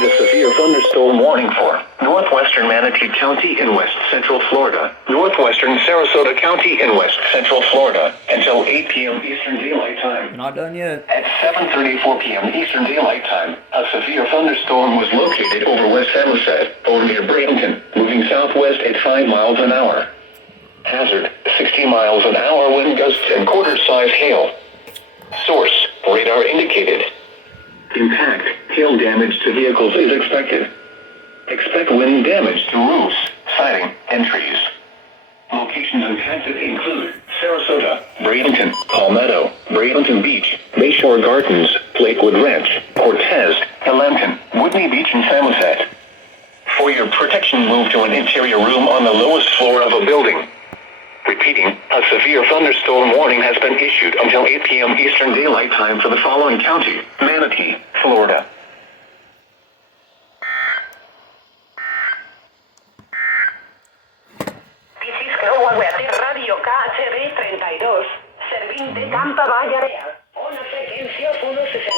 issued a severe thunderstorm warning for Northwestern Manatee County in West Central Florida, Northwestern Sarasota County in West Central Florida, until 8 p.m. Eastern Daylight Time. We're not done yet. At 7:34 p.m. Eastern Daylight Time, a severe thunderstorm was located over West Samoset, over near Bradenton, moving southwest at 5 miles an hour. Hazard, 60 miles an hour wind gusts and quarter-size hail. Source, radar indicated. Impact, hail damage to vehicles is expected. Expect wind damage to roofs, siding, and trees. Locations impacted include Sarasota, Bradenton, Palmetto, Bradenton Beach, Bayshore Gardens, Lakewood Ranch, Cortez, Ellenton, Whitney Beach, and Samoset. For your protection, move to an interior room on the lowest floor of a building. Repeating, a severe thunderstorm warning has been issued until 8 p.m. Eastern Daylight Time for the following county: Manatee, Florida. This is Northwestern Radio KHD 32, servint de Tampa Bay Area. Una frecuencia 160.